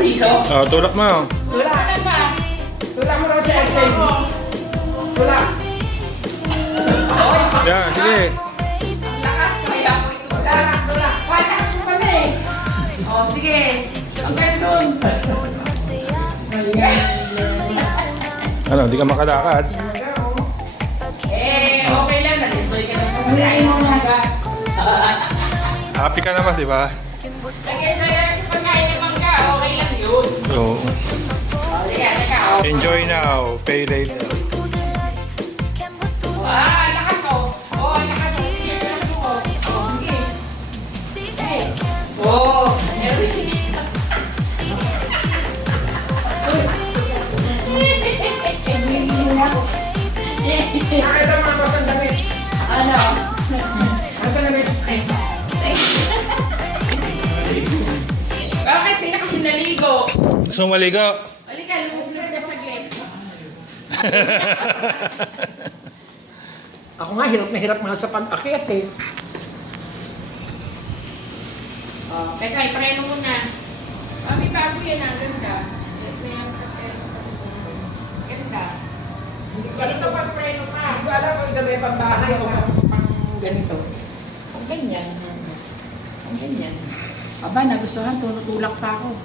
dito. Oh, tulak mo. Wala na ba? Tulak mo raw si XIV. Tulak. Yan, sige. Lakas kaya mo ito. Wala. Wala ka pala eh. Oh, sige. Hanggang doon. Ano, hindi ka makalakad. Okay lang. Nag-enjoy ka na sa mga. Happy ka naman, di ba? Nag-enjoy ka sa pagkain ng mangga. Okay lang yun. Oo. Oh, teka. Enjoy now, pay later. Lakas oh. Lakas oh. Sige, lakas oh. Sige. Oh, Eric. Nakita mo ang basang damit. Ano? Basang damit. Bakit? Hindi na kasi naligo. Gusto mo maligo? Halika, lumublob na saglit. Ako nga, hirap na hirap nga sa pag-akyat eh. Teka, ipreno muna. May bago yan, ganda. Ganda. Ganito pag-preno pa. Hindi ko alam kung ito may pambahay o pang ganito. Ang ganyan. Ang ganyan. Aba, nagustuhan, tulak pa ako.